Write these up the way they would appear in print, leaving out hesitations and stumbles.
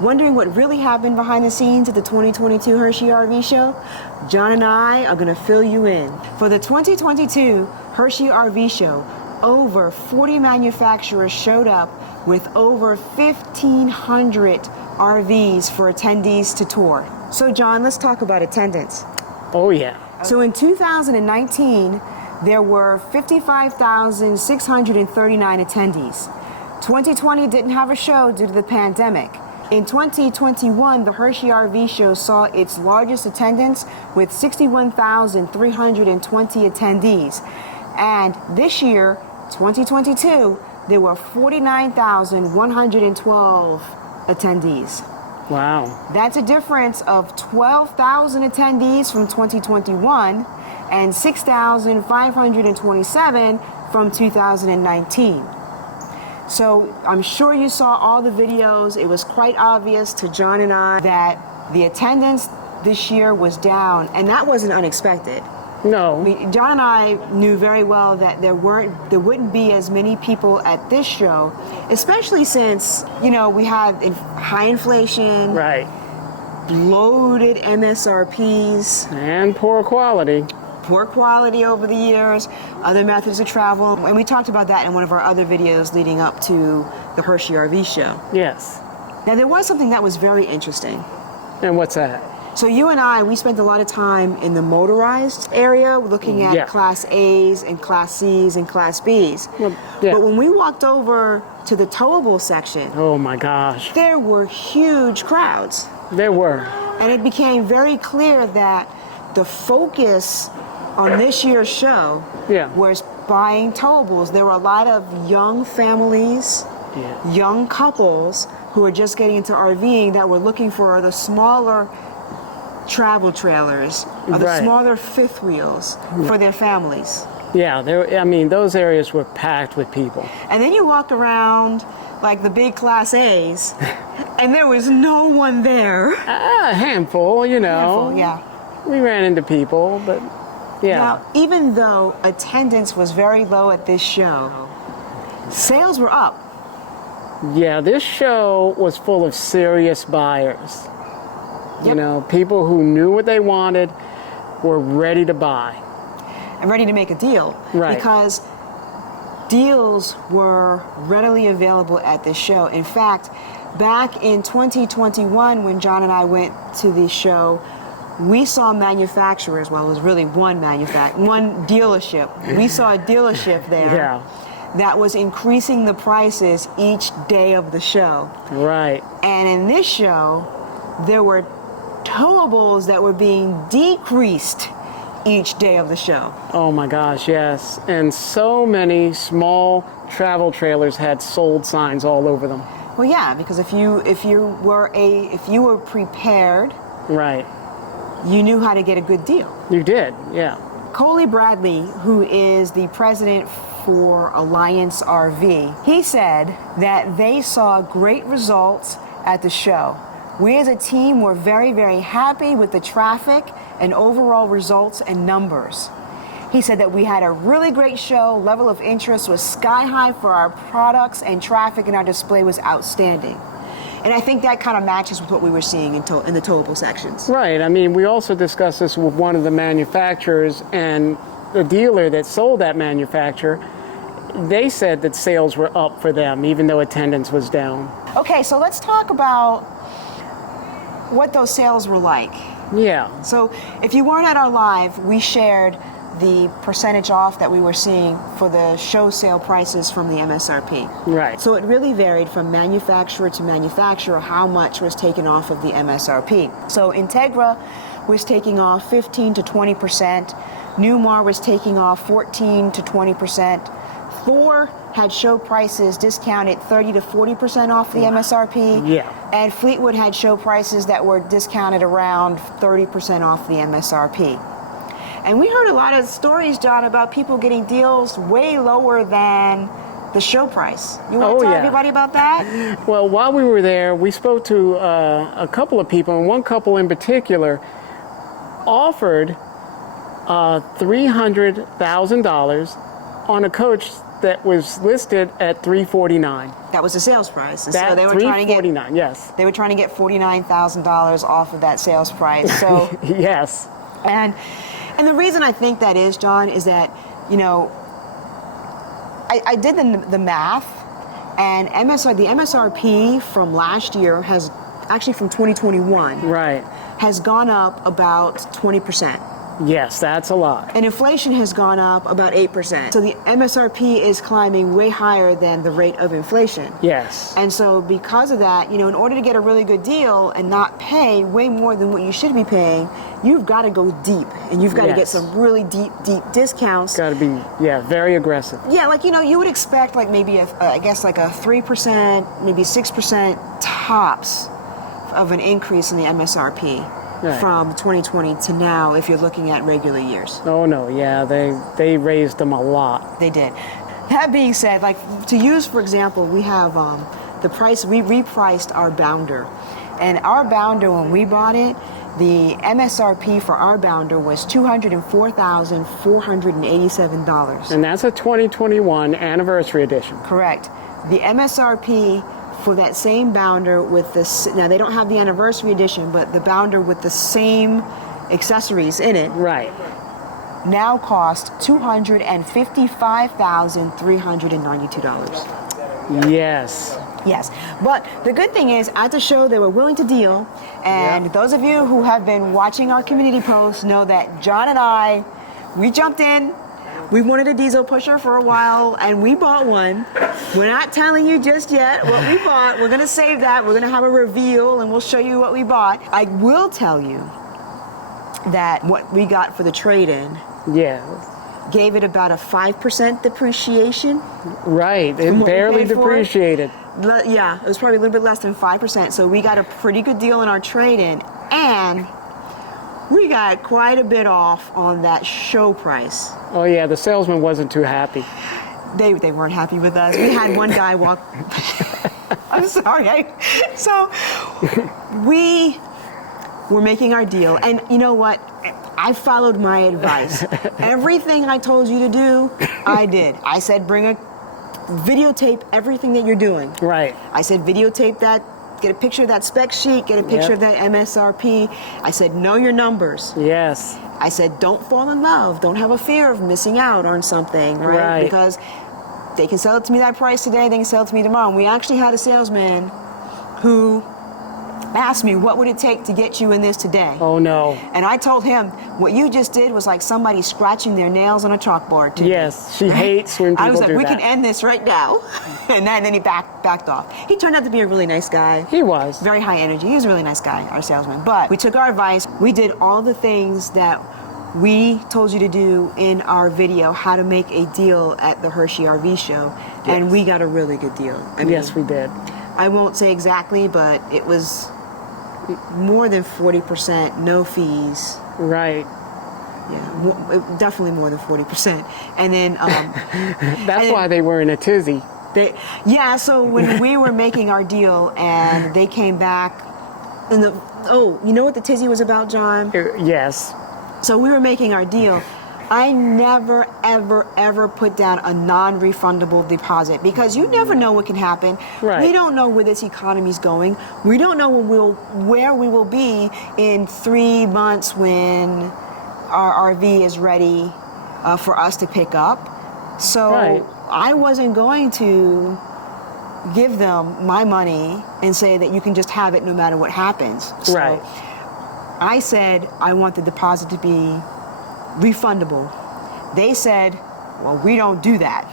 Wondering what really happened behind the scenes at the 2022 Hershey RV show? John and I are going to fill you in. For the 2022 Hershey RV show, over 40 manufacturers showed up with over 1,500 RVs for attendees to tour. So John, let's talk about attendance. Oh yeah. So in 2019, there were 55,639 attendees. 2020 didn't have a show due to the pandemic. In 2021, the Hershey RV show saw its largest attendance with 61,320 attendees. And this year, 2022, there were 49,112 attendees. Wow. That's a difference of 12,000 attendees from 2021 and 6,527 from 2019. So I'm sure you saw all the videos. It was quite obvious to John and I that the attendance this year was down, and that wasn't unexpected. No. I mean, John and I knew very well that there wouldn't be as many people at this show, especially since, we had high inflation, Right. loaded MSRPs, And poor quality. poor quality over the years, other methods of travel, and we talked about that in one of our other videos leading up to the Hershey RV show. Yes. Now, there was something that was very interesting. And what's that? So you and I, we spent a lot of time in the motorized area looking at Yeah. Class A's and Class C's and Class B's. Well, yeah. But when we walked over to the towable section, Oh my gosh. there were huge crowds. There were. And it became very clear that the focus on this year's show Yeah. was buying towables. There were a lot of young families, Yeah. young couples who were just getting into RVing that were looking for the smaller travel trailers or the Right. smaller fifth wheels for their families. Yeah. Those areas were packed with people. And then you walk around like the big Class A's and there was no one there. A handful, Handful, yeah. We ran into people, but yeah. Now, even though attendance was very low at this show, sales were up. Yeah, this show was full of serious buyers. Yep. People who knew what they wanted were ready to buy. And ready to make a deal. Right. Because deals were readily available at this show. In fact, back in 2021, when John and I went to the show, we saw manufacturers, well, it was really one dealership. We saw a dealership there Yeah. that was increasing the prices each day of the show. Right. And in this show, there were towables that were being decreased each day of the show. Oh my gosh, yes. And so many small travel trailers had sold signs all over them. Well, yeah, because if you were prepared, Right. you knew how to get a good deal. You did, yeah. Coley Bradley, who is the president for Alliance RV, he said that they saw great results at the show. We as a team were very, very happy with the traffic and overall results and numbers. He said that we had a really great show, level of interest was sky high for our products, and traffic in our display was outstanding. And I think that kind of matches with what we were seeing in the towable sections. Right. We also discussed this with one of the manufacturers, and the dealer that sold that manufacturer, they said that sales were up for them, even though attendance was down. Okay, so let's talk about what those sales were like. Yeah. So if you weren't at our live, we shared the percentage off that we were seeing for the show sale prices from the MSRP. Right. So it really varied from manufacturer to manufacturer how much was taken off of the MSRP. So Integra was taking off 15 to 20%. Newmar was taking off 14 to 20%. Thor had show prices discounted 30 to 40% off the MSRP. Yeah. And Fleetwood had show prices that were discounted around 30% off the MSRP. And we heard a lot of stories, John, about people getting deals way lower than the show price. You want to tell everybody about that? Well, while we were there, we spoke to a couple of people, and one couple in particular offered $300,000 on a coach that was listed at $349. That was the sales price. And That so they were trying to get $349, yes. they were trying to get $49,000 off of that sales price. So Yes. and the reason I think that is, John, is that, you know, I did the math, and the MSRP from last year has actually from 2021 Right. has gone up about 20%. Yes, that's a lot. And inflation has gone up about 8%. So the MSRP is climbing way higher than the rate of inflation. Yes. And so because of that, you know, in order to get a really good deal and not pay way more than what you should be paying, you've got to go deep, and you've got to get Yes. some really deep discounts. Got to be, very aggressive. Yeah, like, you know, you would expect like maybe I guess like a 3%, maybe 6% tops of an increase in the MSRP. Right. From 2020 to now, if you're looking at regular years. Oh no, yeah, they raised them a lot. They did. That being said, like to use, for example, we have the price, we repriced our Bounder. And our Bounder, when we bought it, the MSRP for our Bounder was $204,487. And that's a 2021 anniversary edition. Correct. The MSRP for that same Bounder with this, now they don't have the anniversary edition, but the Bounder with the same accessories in it Right. now cost $255,392. Yes. Yes, but the good thing is at the show they were willing to deal, and those of you who have been watching our community posts know that John and I, we jumped in. We wanted a diesel pusher for a while, and we bought one. We're not telling you just yet what we bought. We're going to save that. We're going to have a reveal, and we'll show you what we bought. I will tell you that what we got for the trade-in Yeah. gave it about a 5% depreciation. Right. It From what we barely paid for it? depreciated. Yeah, it was probably a little bit less than 5%. So we got a pretty good deal in our trade-in, and we got quite a bit off on that show price. Oh yeah, the salesman wasn't too happy. They weren't happy with us. We had one guy walk. I'm sorry. So we were making our deal, and you know what? I followed my advice. Everything I told you to do, I did. I said videotape everything that you're doing. Right. I said videotape that. Get a picture of that spec sheet, get a picture of that MSRP. I said, know your numbers. Yes. I said, don't fall in love. Don't have a fear of missing out on something, right? Because they can sell it to me that price today, they can sell it to me tomorrow. And we actually had a salesman who asked me, what would it take to get you in this today? Oh no. And I told him, what you just did was like somebody scratching their nails on a chalkboard. Yes, she hates when people do that. I was like, we can end this right now. And then he backed off. He turned out to be a really nice guy. He was. Very high energy. He was a really nice guy, our salesman. But we took our advice. We did all the things that we told you to do in our video, how to make a deal at the Hershey RV show. Yes. And we got a really good deal. I mean, Yes, we did. I won't say exactly, but it was more than 40%, no fees. Right. Yeah, definitely more than 40%. And then That's why they were in a tizzy. So when we were making our deal and they came back, and you know what the tizzy was about, John? Yes. So we were making our deal. I never, ever, ever put down a non-refundable deposit because you never know what can happen. Right. We don't know where this economy's going. We don't know where we will be in 3 months when our RV is ready for us to pick up. So I wasn't going to give them my money and say that you can just have it no matter what happens. So Right. I said I want the deposit to be refundable. They said, well, we don't do that.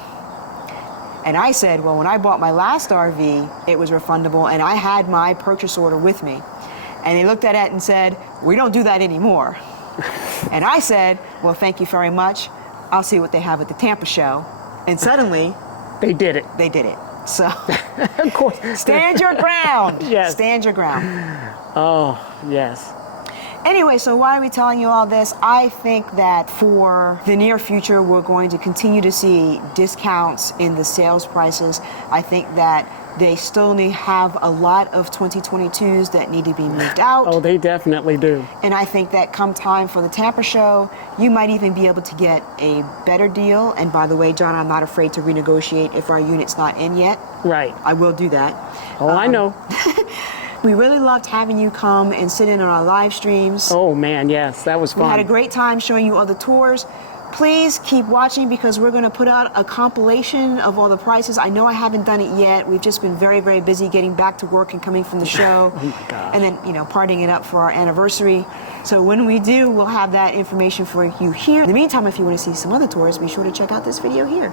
And I said, well, when I bought my last RV, it was refundable, and I had my purchase order with me. And they looked at it and said, we don't do that anymore. And I said, well, thank you very much. I'll see what they have at the Tampa show. And suddenly, They did it. they did it. So, Of course. stand your ground. Yes. Stand your ground. Oh, yes. Anyway, so why are we telling you all this? I think that for the near future, we're going to continue to see discounts in the sales prices. I think that They still have a lot of 2022s that need to be moved out. Oh, they definitely do. And I think that come time for the Tampa show, you might even be able to get a better deal. And by the way, John, I'm not afraid to renegotiate if our unit's not in yet. Right. I will do that. Oh, I know. We really loved having you come and sit in on our live streams. Oh, man, yes, that was fun. We had a great time showing you all the tours. Please keep watching because we're going to put out a compilation of all the prices. I know I haven't done it yet. We've just been very, very busy getting back to work and coming from the show. Oh, my gosh. And then, partying it up for our anniversary. So when we do, we'll have that information for you here. In the meantime, if you want to see some other tours, be sure to check out this video here.